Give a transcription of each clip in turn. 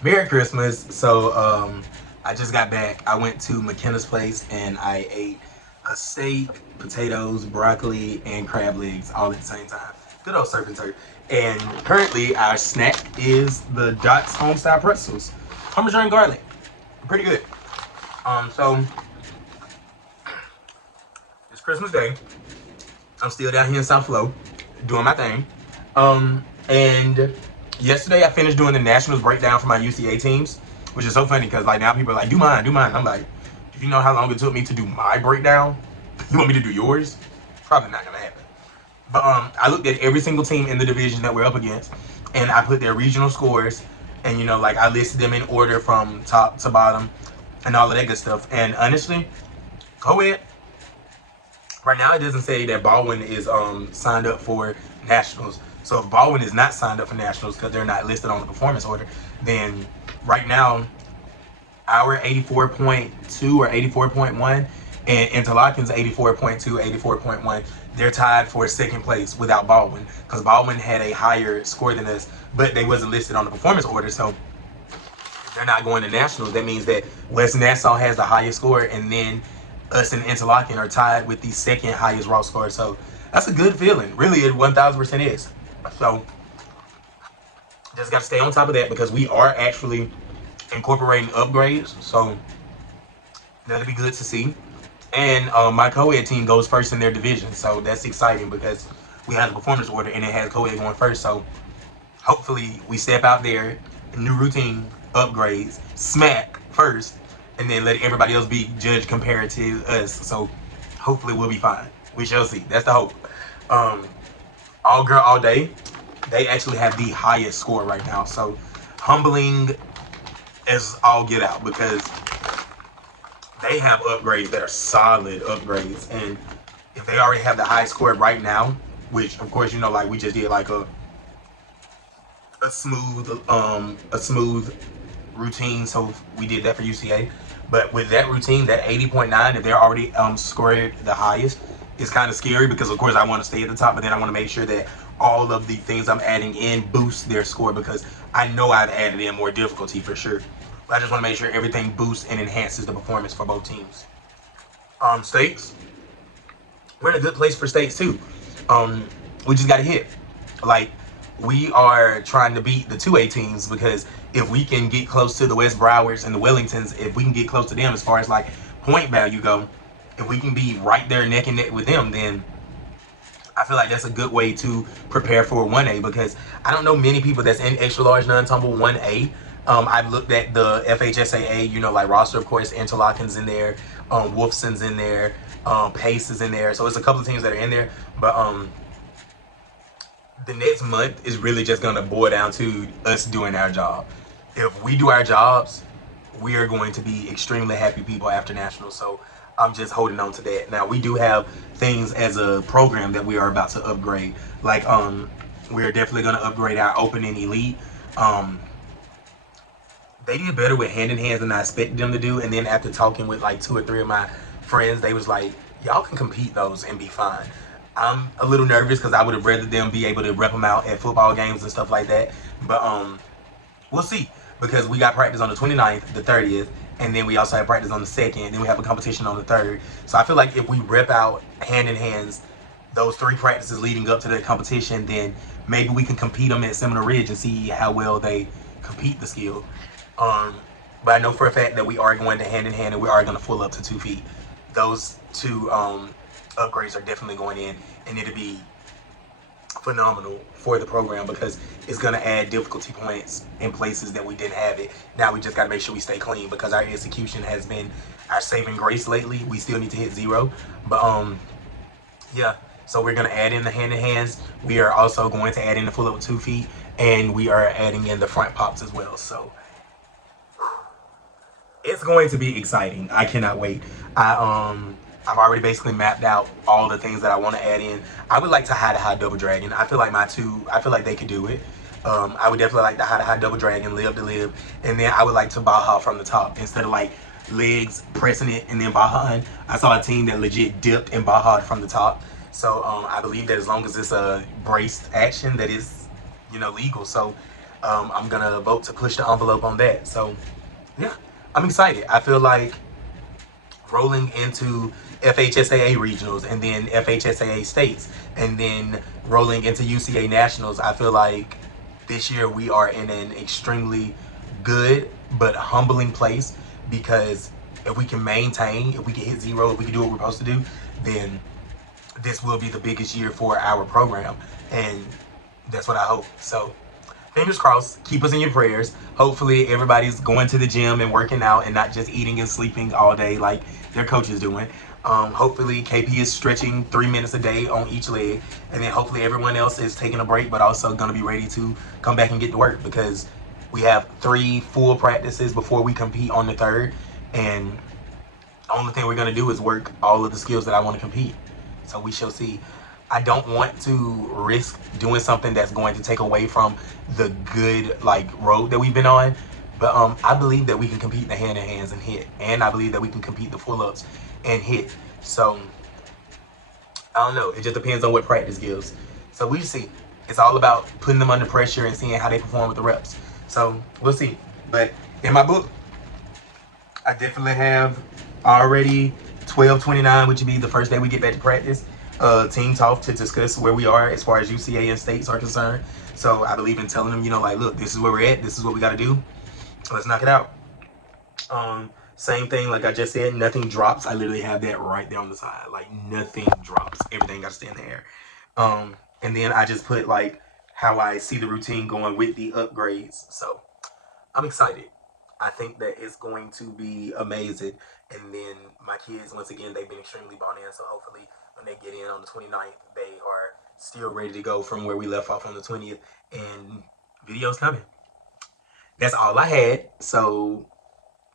Merry Christmas. I just got back. I went to McKenna's place and I ate a steak, potatoes, broccoli, and crab legs all at the same time. Good old surf and turf. And currently, our snack is the Dots Homestyle Pretzels, Parmesan garlic. Pretty good. So it's Christmas Day. I'm still down here in South Flo, doing my thing. And yesterday I finished doing the Nationals breakdown for my UCA teams, which is so funny because like now people are like, do mine, do mine. I'm like, do you know how long it took me to do my breakdown? You want me to do yours? Probably not gonna happen. But I looked at every single team in the division that we're up against, and I put their regional scores, and like I listed them in order from top to bottom, and all of that good stuff. And honestly, co-ed right now it doesn't say that Baldwin is signed up for nationals. So if Baldwin is not signed up for nationals because they're not listed on the performance order, then right now our 84.2 or 84.1 and Interlocken's 84.2, 84.1, they're tied for second place without Baldwin because Baldwin had a higher score than us, but they wasn't listed on the performance order. So if they're not going to nationals, that means that West Nassau has the highest score, and then us and Interlochen are tied with the second highest raw score. So that's a good feeling. Really, it 1000% is. So just got to stay on top of that because we are actually incorporating upgrades. So that'll be good to see. And my co-ed team goes first in their division. So that's exciting because we have the performance order and it has co-ed going first. So hopefully we step out there, new routine, upgrades, smack first, and then let everybody else be judged compared to us. So hopefully we'll be fine. We shall see. That's the hope. All girl, all day, they actually have the highest score right now. So humbling as all get out because they have upgrades that are solid upgrades. And if they already have the highest score right now, which of course, like we just did like a smooth routine. So we did that for UCA. But with that routine, that 80.9, if they're already scored the highest, it's kind of scary because of course I want to stay at the top, but then I want to make sure that all of the things I'm adding in boost their score because I know I've added in more difficulty for sure. But I just want to make sure everything boosts and enhances the performance for both teams. States, we're in a good place for states too. We just got to hit. Like, we are trying to beat the 2A teams because if we can get close to the West Browards and the Wellingtons, if we can get close to them as far as like point value go, if we can be right there neck and neck with them, then I feel like that's a good way to prepare for 1A because I don't know many people that's in extra large non-tumble 1A. I've looked at the FHSAA, like roster, of course, Interlocken's in there, Wolfson's in there, Pace is in there. So it's a couple of teams that are in there, but the next month is really just gonna boil down to us doing our job. If we do our jobs, we are going to be extremely happy people after nationals. So I'm just holding on to that. Now we do have things as a program that we are about to upgrade. Like we're definitely gonna upgrade our opening elite. They did better with hand in hands than I expected them to do. And then after talking with like 2 or 3 of my friends, they was like, y'all can compete those and be fine. I'm a little nervous because I would have rather them be able to rep them out at football games and stuff like that. But we'll see because we got practice on the 29th, the 30th, and then we also have practice on the 2nd. Then we have a competition on the 3rd. So I feel like if we rep out hand in hands those 3 practices leading up to the competition, then maybe we can compete them at Seminole Ridge and see how well they compete the skill. But I know for a fact that we are going to hand in hand and we are going to full up to 2 feet. Those 2 upgrades are definitely going in, and it'll be phenomenal for the program because it's going to add difficulty points in places that we didn't have it. Now we just got to make sure we stay clean because our execution has been our saving grace lately. We still need to hit 0, but yeah, so we're going to add in the hand in hands. We are also going to add in the full up with 2 feet, and we are adding in the front pops as well. So it's going to be exciting. I cannot wait. I've already basically mapped out all the things that I want to add in. I would like to high double dragon. I feel like I feel like they could do it. I would definitely like to high double dragon, live to live, and then I would like to Baja from the top instead of like legs pressing it and then Baja. I saw a team that legit dipped and Baja from the top. So I believe that as long as it's a braced action, that is legal. So I'm gonna vote to push the envelope on that. So yeah, I'm excited. I feel like rolling into FHSAA regionals and then FHSAA states and then rolling into UCA nationals, I feel like this year we are in an extremely good but humbling place, because if we can maintain, if we can hit zero, if we can do what we're supposed to do, then this will be the biggest year for our program. And that's what I hope. So fingers crossed, keep us in your prayers. Hopefully everybody's going to the gym and working out and not just eating and sleeping all day like their coach is doing. Hopefully KP is stretching 3 minutes a day on each leg, and then hopefully everyone else is taking a break but also going to be ready to come back and get to work, because we have 3 full practices before we compete on the 3rd, and the only thing we're going to do is work all of the skills that I want to compete. So we shall see. I don't want to risk doing something that's going to take away from the good road that we've been on. But I believe that we can compete the hand-in-hands and hit. And I believe that we can compete the pull-ups and hit. So I don't know. It just depends on what practice gives. So we see. It's all about putting them under pressure and seeing how they perform with the reps. So we'll see. But in my book, I definitely have already 12/29, which would be the first day we get back to practice, team talk to discuss where we are as far as UCA and states are concerned. So I believe in telling them, look, this is where we're at. This is what we got to do. Let's knock it out. Same thing, like I just said, nothing drops. I literally have that right there on the side. Like nothing drops. Everything got to stay in the air. And then I just put how I see the routine going with the upgrades. So I'm excited. I think that it's going to be amazing. And then my kids, once again, they've been extremely bought in. So hopefully when they get in on the 29th, they are still ready to go from where we left off on the 20th. And videos coming. That's all I had. So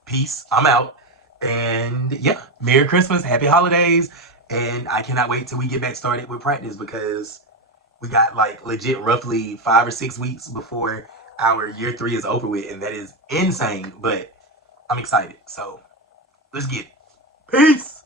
peace. I'm out. And yeah, Merry Christmas. Happy holidays. And I cannot wait till we get back started with practice, because we got legit roughly 5 or 6 weeks before our year 3 is over with, and that is insane, but I'm excited. So let's get it. Peace.